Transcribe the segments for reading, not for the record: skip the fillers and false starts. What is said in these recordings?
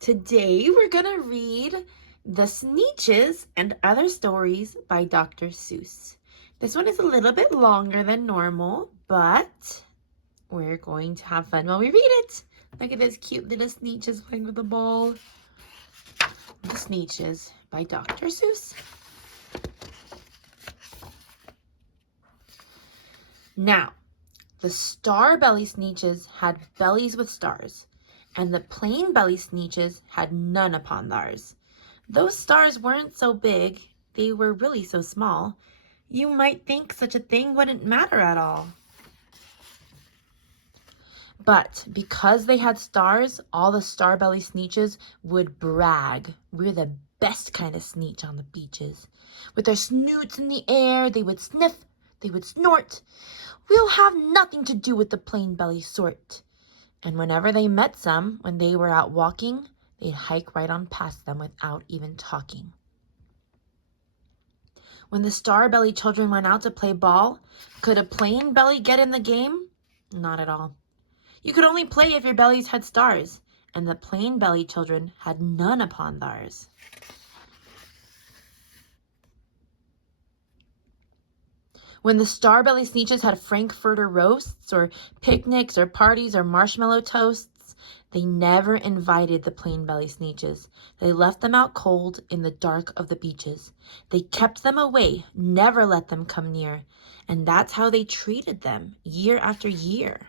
Today we're gonna read The Sneetches and Other Stories by Dr. Seuss. This one is a little bit longer than normal, but we're going to have fun while we read it. Look at this cute little Sneetches playing with the ball. The Sneetches by Dr. Seuss. Now, the star belly Sneetches had bellies with stars, and the plain belly Sneetches had none upon theirs. Those stars weren't so big, they were really so small, you might think such a thing wouldn't matter at all. But because they had stars, all the star-belly Sneetches would brag. We're the best kind of Sneetch on the beaches. With their snoots in the air, they would sniff, they would snort. We'll have nothing to do with the plain belly sort. And whenever they met some, when they were out walking, they'd hike right on past them without even talking. When the star-belly children went out to play ball, could a plain belly get in the game? Not at all. You could only play if your bellies had stars, and the plain belly children had none upon theirs. When the star-belly Sneetches had Frankfurter roasts, or picnics, or parties, or marshmallow toasts, they never invited the plain belly Sneetches. They left them out cold in the dark of the beaches. They kept them away, never let them come near, and that's how they treated them year after year.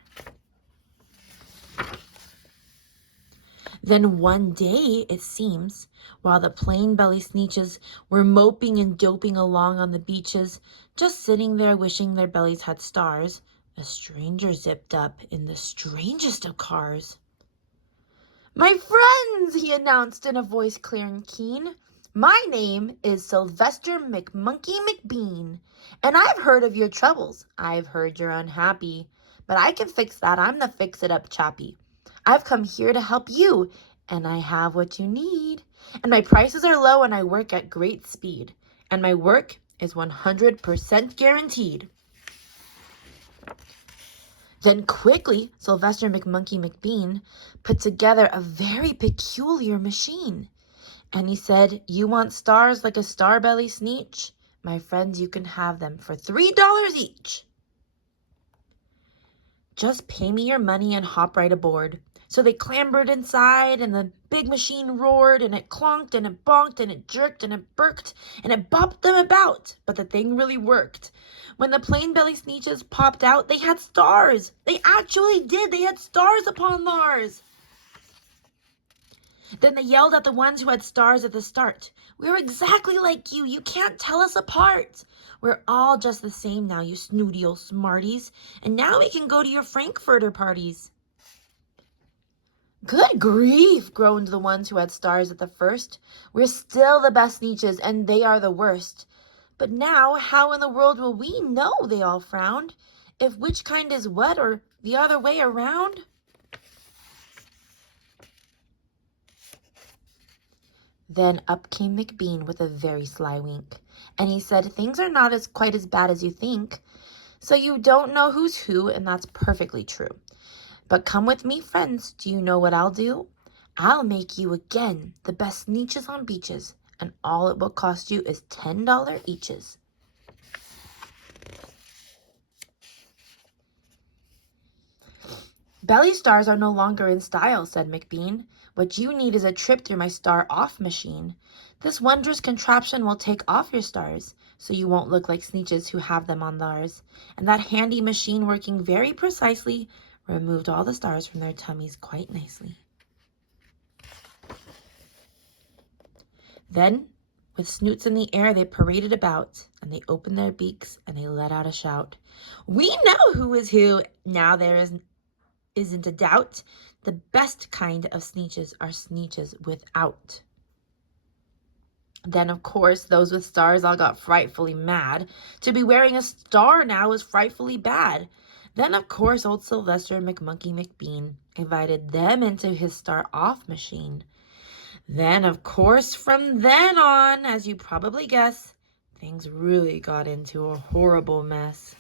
Then one day, it seems, while the plain belly Sneetches were moping and doping along on the beaches, just sitting there wishing their bellies had stars, a stranger zipped up in the strangest of cars. "My friends," he announced in a voice clear and keen, "my name is Sylvester McMonkey McBean, and I've heard of your troubles. I've heard you're unhappy, but I can fix that. I'm the fix-it-up chappie. I've come here to help you, and I have what you need. And my prices are low, and I work at great speed. And my work is 100% guaranteed." Then quickly, Sylvester McMonkey McBean put together a very peculiar machine. And he said, "You want stars like a star-belly Sneetch? My friends, you can have them for $3 each. Just pay me your money and hop right aboard." So they clambered inside, and the big machine roared, and it clonked, and it bonked, and it jerked, and it burked, and it bopped them about, but the thing really worked. When the plain belly Sneetches popped out, they had stars. They actually did. They had stars upon theirs. Then they yelled at the ones who had stars at the start. "We're exactly like you. You can't tell us apart. We're all just the same now, you snooty old smarties. And now we can go to your Frankfurter parties." "Good grief," groaned the ones who had stars at the first. "We're still the best Sneetches, and they are the worst. But now, how in the world will we know," they all frowned, "if which kind is what, or the other way around?" Then up came McBean with a very sly wink, and he said, "Things are not quite as bad as you think. So you don't know who's who, and that's perfectly true. But come with me, friends. Do you know what I'll do? I'll make you again the best Sneetches on beaches, and all it will cost you is $10 eaches." "Belly stars are no longer in style," said McBean. "What you need is a trip through my star-off machine. This wondrous contraption will take off your stars, so you won't look like Sneetches who have them on theirs. And that handy machine, working very precisely, removed all the stars from their tummies quite nicely." Then, with snoots in the air, they paraded about, and they opened their beaks, and they let out a shout. "We know who is who! Now isn't a doubt. The best kind of Sneetches are Sneetches without." Then, of course, those with stars all got frightfully mad. To be wearing a star now was frightfully bad. Then, of course, old Sylvester McMonkey McBean invited them into his star-off machine. Then, of course, from then on, as you probably guess, things really got into a horrible mess.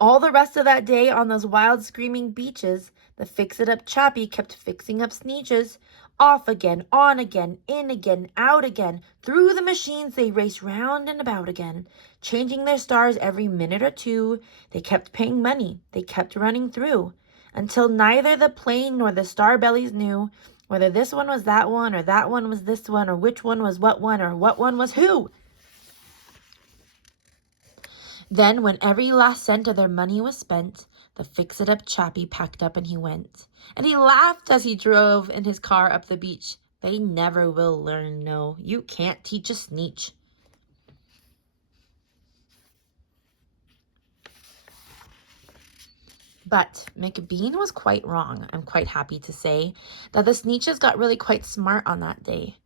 All the rest of that day on those wild screaming beaches, the fix-it-up chappie kept fixing up Sneetches. Off again, on again, in again, out again. Through the machines they raced round and about again, changing their stars every minute or two. They kept paying money, they kept running through, until neither the plane nor the star bellies knew whether this one was that one, or that one was this one, or which one was what one, or what one was who. Then, when every last cent of their money was spent, the fix-it-up chappie packed up and he went. And he laughed as he drove in his car up the beach. They never will learn, no. You can't teach a Sneetch. But McBean was quite wrong, I'm quite happy to say, that the Sneetches got really quite smart on that day.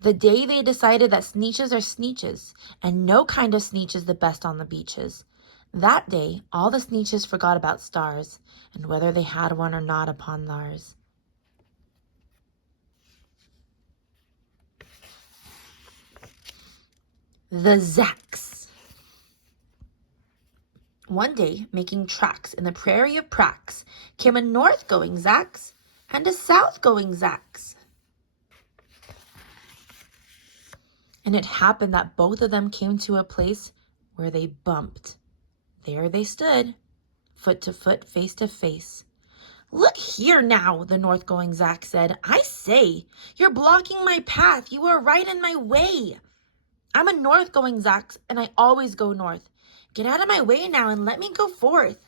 The day they decided that Sneetches are Sneetches, and no kind of Sneetch is the best on the beaches. That day, all the Sneetches forgot about stars, and whether they had one or not upon theirs. The Zacks. One day, making tracks in the prairie of Prax, came a north-going Zacks and a south-going Zacks. And it happened that both of them came to a place where they bumped. There they stood, foot to foot, face to face. "Look here now," the north-going Zack said. "I say, you're blocking my path. You are right in my way. I'm a north-going Zack, and I always go north. Get out of my way now and let me go forth."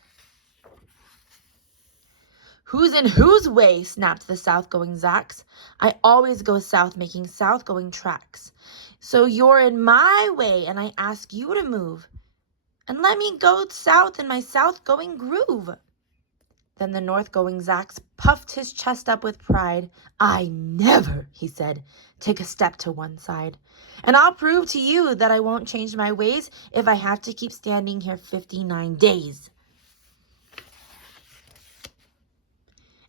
"Who's in whose way?" snapped the south-going Zacks. "I always go south, making south-going tracks. So you're in my way, and I ask you to move, and let me go south in my south-going groove." Then the north-going Zacks puffed his chest up with pride. "I never," he said, "take a step to one side. And I'll prove to you that I won't change my ways if I have to keep standing here 59 days.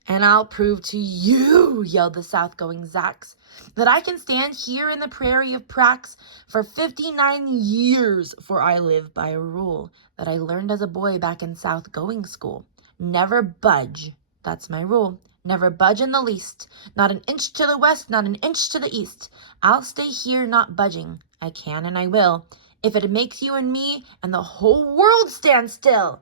"And I'll prove to you," yelled the south-going Zacks, "that I can stand here in the prairie of Prax for 59 years, for I live by a rule that I learned as a boy back in south-going school. Never budge. That's my rule. Never budge in the least. Not an inch to the west, not an inch to the east. I'll stay here not budging. I can and I will, if it makes you and me and the whole world stand still."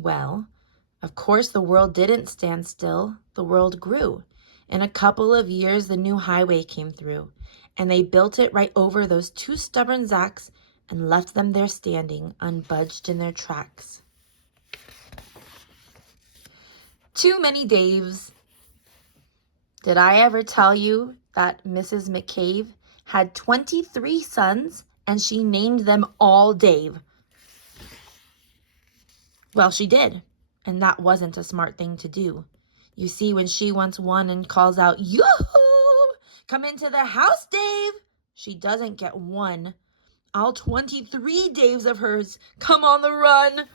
Well, of course the world didn't stand still. The world grew. In a couple of years, the new highway came through, and they built it right over those two stubborn Zacks and left them there standing, unbudged in their tracks. Too many Daves. Did I ever tell you that Mrs. McCabe had 23 sons and she named them all Dave? Well, she did, and that wasn't a smart thing to do. You see, when she wants one and calls out, "Yoo-hoo! Come into the house, Dave!" she doesn't get one. All 23 Daves of hers come on the run.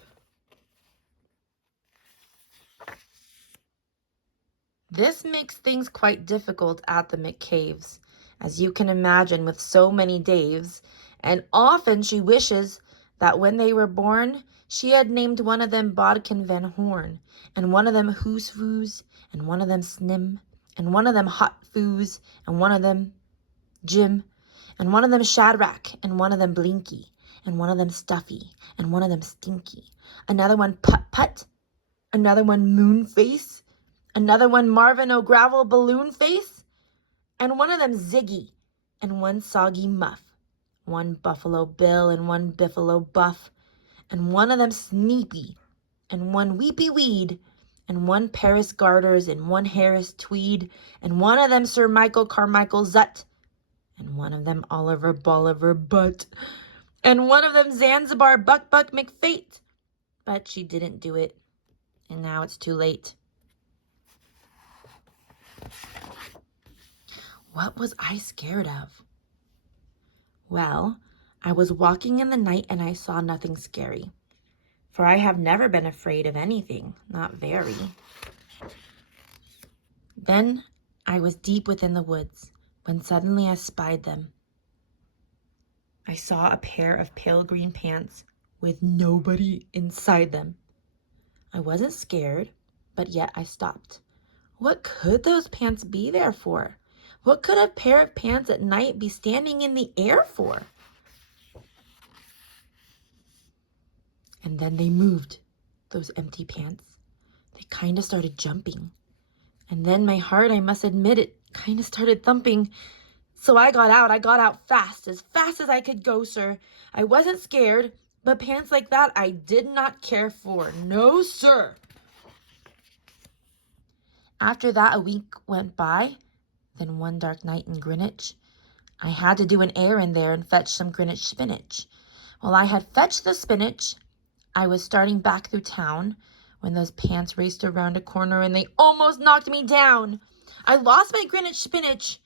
This makes things quite difficult at the McCaves, as you can imagine, with so many Daves, and often she wishes that when they were born, she had named one of them Bodkin Van Horn, and one of them Hoos Foos, and one of them Snim, and one of them Hot Foos, and one of them Jim, and one of them Shadrach, and one of them Blinky, and one of them Stuffy, and one of them Stinky, another one Put Put, another one Moonface, another one Marvin O'Gravel Balloon Face, and one of them Ziggy, and one Soggy Muff, one Buffalo Bill, and one Biffalo Buff, and one of them Sneepy, and one Weepy Weed, and one Paris Garters, and one Harris Tweed, and one of them Sir Michael Carmichael Zut, and one of them Oliver Bolivar Butt, and one of them Zanzibar Buck Buck McFate. But she didn't do it, and now it's too late. What was I scared of? Well, I was walking in the night and I saw nothing scary, for I have never been afraid of anything, not very. Then I was deep within the woods when suddenly I spied them. I saw a pair of pale green pants with nobody inside them. I wasn't scared, but yet I stopped. What could those pants be there for? What could a pair of pants at night be standing in the air for? And then they moved, those empty pants. They kind of started jumping. And then my heart, I must admit, it kind of started thumping. So I got out fast as I could go, sir. I wasn't scared, but pants like that I did not care for. No, sir. After that, a week went by. Then one dark night in Greenwich, I had to do an errand there and fetch some Greenwich spinach. While I had fetched the spinach, I was starting back through town when those pants raced around a corner and they almost knocked me down. I lost my Greenwich spinach,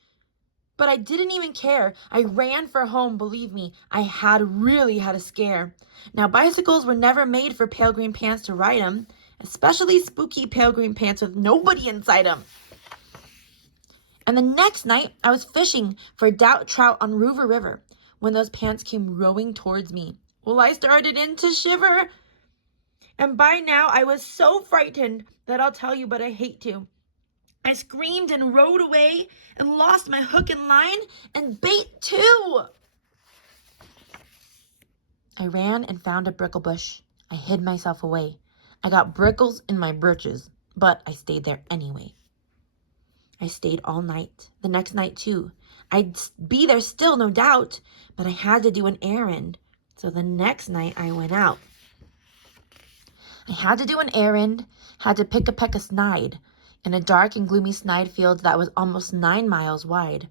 but I didn't even care. I ran for home, believe me. I really had a scare. Now, bicycles were never made for pale green pants to ride them, especially spooky pale green pants with nobody inside them. And the next night, I was fishing for doubt trout on Rover River when those pants came rowing towards me. Well, I started in to shiver. And by now, I was so frightened that I'll tell you, but I hate to. I screamed and rowed away and lost my hook and line and bait too. I ran and found a brickle bush. I hid myself away. I got brickles in my britches, but I stayed there anyway. I stayed all night, the next night too. I'd be there still, no doubt, but I had to do an errand. So the next night I went out. I had to do an errand, had to pick a peck of snide in a dark and gloomy snide field that was almost 9 miles wide.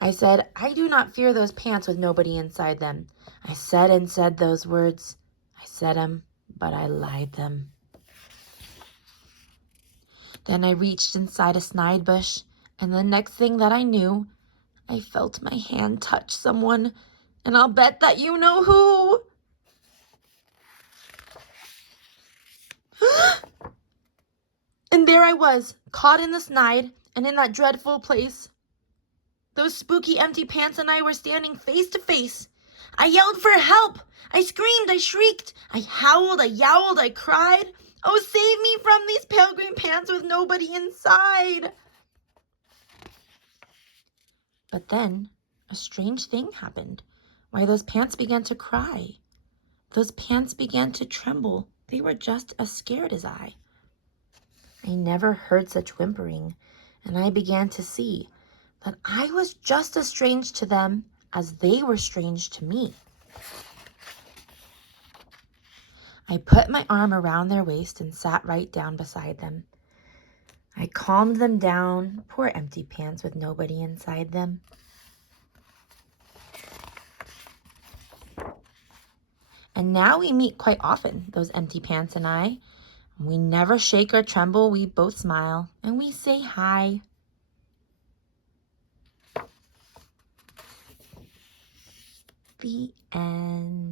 I said, I do not fear those pants with nobody inside them. I said and said those words. I said them, but I lied them. Then I reached inside a snide bush, and the next thing that I knew, I felt my hand touch someone, and I'll bet that you know who. And there I was, caught in the snide, and in that dreadful place. Those spooky empty pants and I were standing face to face. I yelled for help. I screamed, I shrieked, I howled, I yowled, I cried. Oh, save me from these pale green pants with nobody inside. But then a strange thing happened. Why, those pants began to cry. Those pants began to tremble. They were just as scared as I. I never heard such whimpering, and I began to see that I was just as strange to them as they were strange to me. I put my arm around their waist and sat right down beside them. I calmed them down, poor empty pants with nobody inside them. And now we meet quite often, those empty pants and I. We never shake or tremble, we both smile, and we say hi. The end.